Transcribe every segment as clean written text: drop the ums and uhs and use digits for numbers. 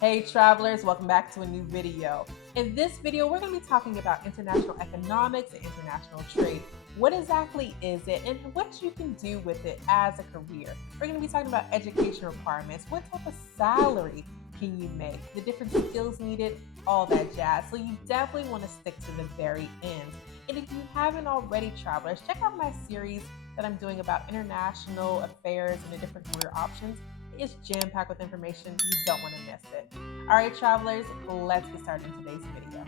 Hey travelers, welcome back to a new video. In this video, we're going to be talking about international economics and international trade. What exactly is it and what you can do with it as a career? We're going to be talking about education requirements. What type of salary can you make? The different skills needed, all that jazz. So you definitely want to stick to the very end. And if you haven't already, travelers, check out my series that I'm doing about international affairs and the different career options. It's jam-packed with information. You don't want to miss it. All right, travelers, let's get started in today's video.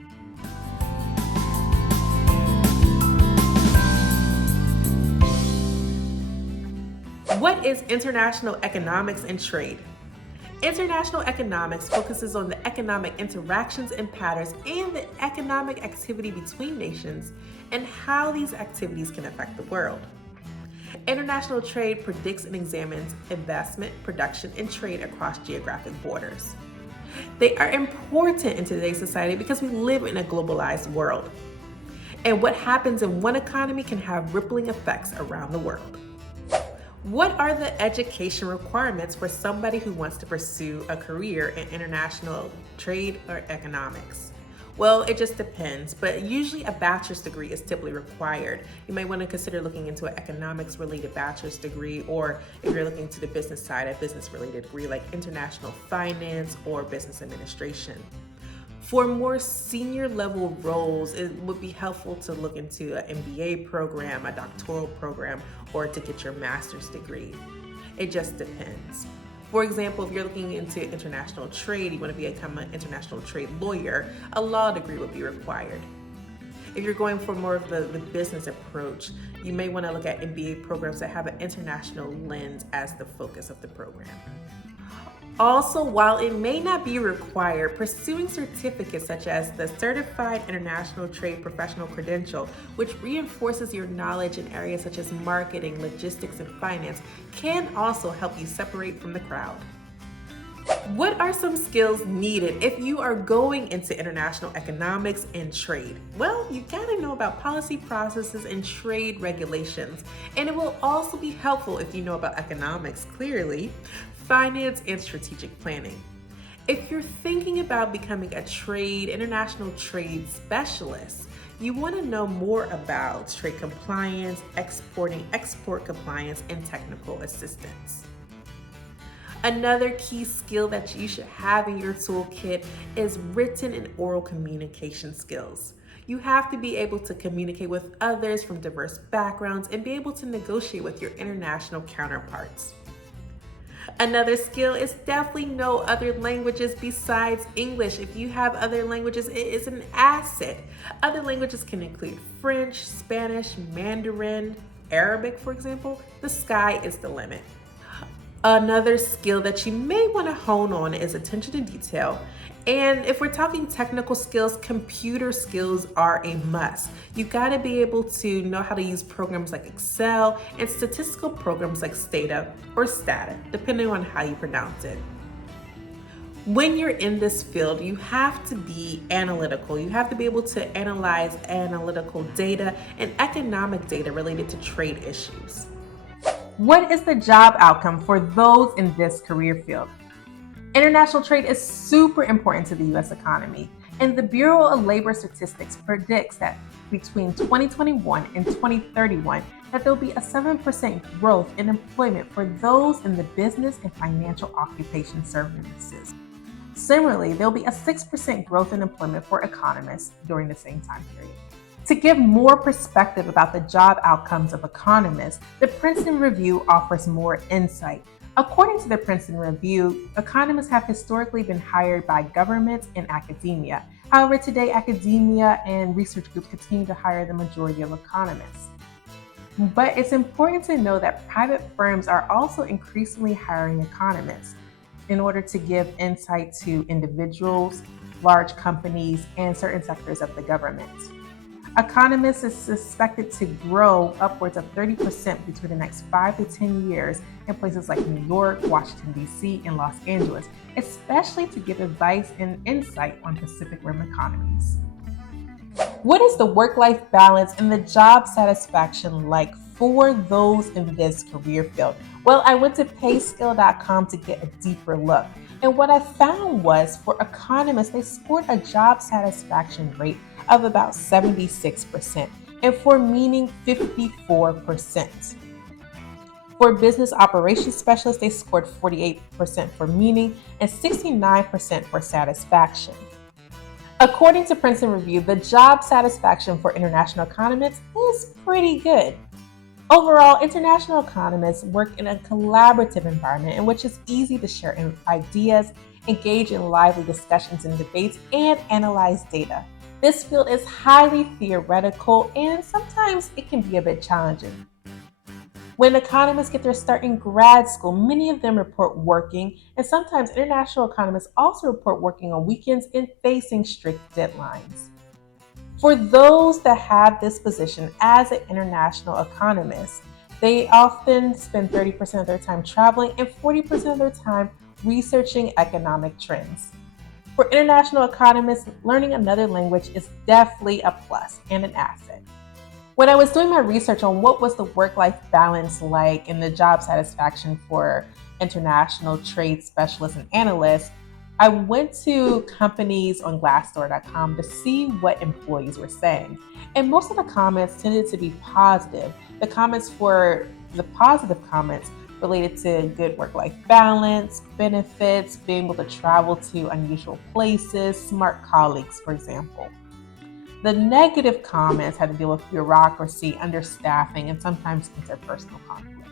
What is international economics and trade? International economics focuses on the economic interactions and patterns and the economic activity between nations and how these activities can affect the world. International trade predicts and examines investment, production, and trade across geographic borders. They are important in today's society because we live in a globalized world. And what happens in one economy can have rippling effects around the world. What are the education requirements for somebody who wants to pursue a career in international trade or economics? Well, it just depends, but usually a bachelor's degree is typically required. You might want to consider looking into an economics-related bachelor's degree, or if you're looking to the business side, a business-related degree like international finance or business administration. For more senior level roles, it would be helpful to look into an MBA program, a doctoral program, or to get your master's degree. It just depends. For example, if you're looking into international trade, you want to become an international trade lawyer, a law degree would be required. If you're going for more of the business approach, you may want to look at MBA programs that have an international lens as the focus of the program. Also, while it may not be required, pursuing certificates such as the Certified International Trade Professional Credential, which reinforces your knowledge in areas such as marketing, logistics, and finance, can also help you separate from the crowd. What are some skills needed if you are going into international economics and trade? Well, you gotta know about policy processes and trade regulations, and it will also be helpful if you know about economics clearly, finance, and strategic planning. If you're thinking about becoming international trade specialist, you want to know more about trade compliance, export compliance, and technical assistance. Another key skill that you should have in your toolkit is written and oral communication skills. You have to be able to communicate with others from diverse backgrounds and be able to negotiate with your international counterparts. Another skill is definitely know other languages besides English. If you have other languages, it is an asset. Other languages can include French, Spanish, Mandarin, Arabic, for example. The sky is the limit. Another skill that you may want to hone on is attention to detail. And if we're talking technical skills, computer skills are a must. You gotta be able to know how to use programs like Excel and statistical programs like Stata or Stata, depending on how you pronounce it. When you're in this field, you have to be analytical. You have to be able to analyze analytical data and economic data related to trade issues. What is the job outcome for those in this career field? International trade is super important to the U.S. economy, and the Bureau of Labor Statistics predicts that between 2021 and 2031, that there will be a 7% growth in employment for those in the business and financial occupation services. Similarly, there will be a 6% growth in employment for economists during the same time period. To give more perspective about the job outcomes of economists, the Princeton Review offers more insight. According to the Princeton Review, economists have historically been hired by governments and academia. However, today academia and research groups continue to hire the majority of economists. But it's important to know that private firms are also increasingly hiring economists in order to give insight to individuals, large companies, and certain sectors of the government. Economists is suspected to grow upwards of 30% between the next 5 to 10 years in places like New York, Washington, D.C., and Los Angeles, especially to give advice and insight on Pacific Rim economies. What is the work-life balance and the job satisfaction like for those in this career field? Well, I went to payscale.com to get a deeper look. And what I found was for economists, they scored a job satisfaction rate of about 76%, and for meaning 54%. For business operations specialists, they scored 48% for meaning and 69% for satisfaction. According to Princeton Review, the job satisfaction for international economists is pretty good. Overall, international economists work in a collaborative environment in which it's easy to share ideas, engage in lively discussions and debates, and analyze data. This field is highly theoretical and sometimes it can be a bit challenging. When economists get their start in grad school, many of them report working, and sometimes international economists also report working on weekends and facing strict deadlines. For those that have this position as an international economist, they often spend 30% of their time traveling and 40% of their time researching economic trends. For international economists, learning another language is definitely a plus and an asset. When I was doing my research on what was the work-life balance like and the job satisfaction for international trade specialists and analysts, I went to companies on Glassdoor.com to see what employees were saying. And most of the comments tended to be positive. The positive comments related to good work-life balance, benefits, being able to travel to unusual places, smart colleagues, for example. The negative comments had to deal with bureaucracy, understaffing, and sometimes interpersonal conflict.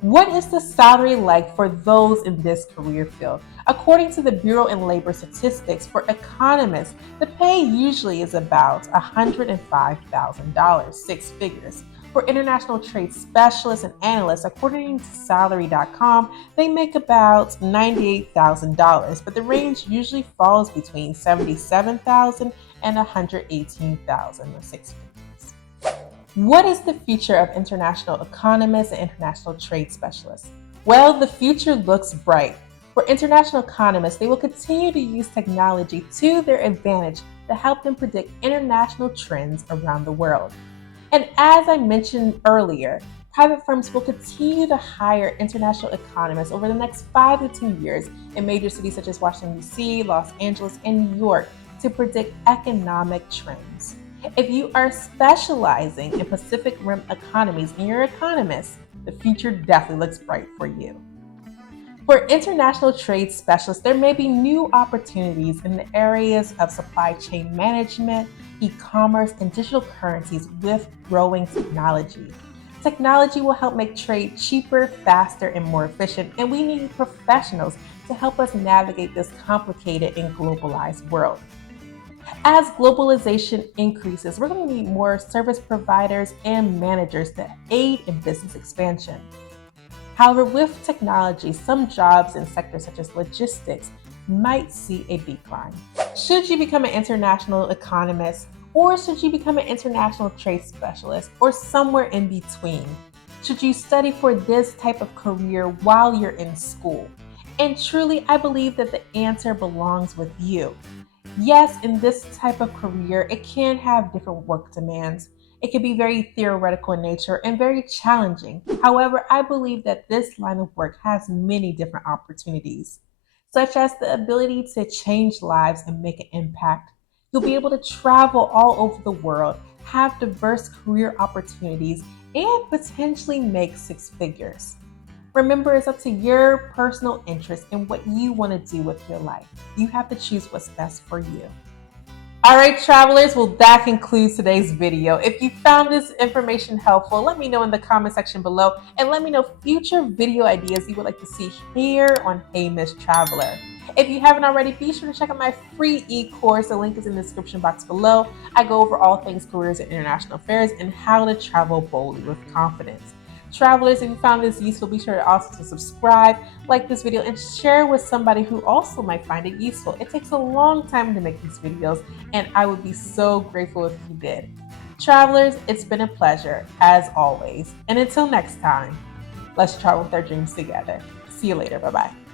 What is the salary like for those in this career field? According to the Bureau of Labor Statistics, for economists, the pay usually is about $105,000, six figures. For international trade specialists and analysts, according to salary.com, they make about $98,000, but the range usually falls between $77,000 and $118,000, six figures. What is the future of international economists and international trade specialists? Well, the future looks bright. For international economists, they will continue to use technology to their advantage to help them predict international trends around the world. And as I mentioned earlier, private firms will continue to hire international economists over the next 5 to 10 years in major cities such as Washington, D.C., Los Angeles, and New York to predict economic trends. If you are specializing in Pacific Rim economies and you're an economist, the future definitely looks bright for you. For international trade specialists, there may be new opportunities in the areas of supply chain management, e-commerce, and digital currencies with growing technology. Technology will help make trade cheaper, faster, and more efficient, and we need professionals to help us navigate this complicated and globalized world. As globalization increases, we're going to need more service providers and managers to aid in business expansion. However, with technology, some jobs in sectors such as logistics might see a decline. Should you become an international economist, or should you become an international trade specialist, or somewhere in between? Should you study for this type of career while you're in school? And truly, I believe that the answer belongs with you. Yes, in this type of career, it can have different work demands. It can be very theoretical in nature and very challenging. However, I believe that this line of work has many different opportunities, such as the ability to change lives and make an impact. You'll be able to travel all over the world, have diverse career opportunities, and potentially make six figures. Remember, it's up to your personal interest and what you want to do with your life. You have to choose what's best for you. All right, travelers, well, that concludes today's video. If you found this information helpful, let me know in the comment section below and let me know future video ideas you would like to see here on Hey Miss Traveler. If you haven't already, be sure to check out my free e-course. The link is in the description box below. I go over all things careers and international affairs and how to travel boldly with confidence. Travelers, if you found this useful, be sure to also subscribe, like this video, and share with somebody who also might find it useful. It takes a long time to make these videos, and I would be so grateful if you did. Travelers, it's been a pleasure, as always. And until next time, let's travel with our dreams together. See you later. Bye-bye.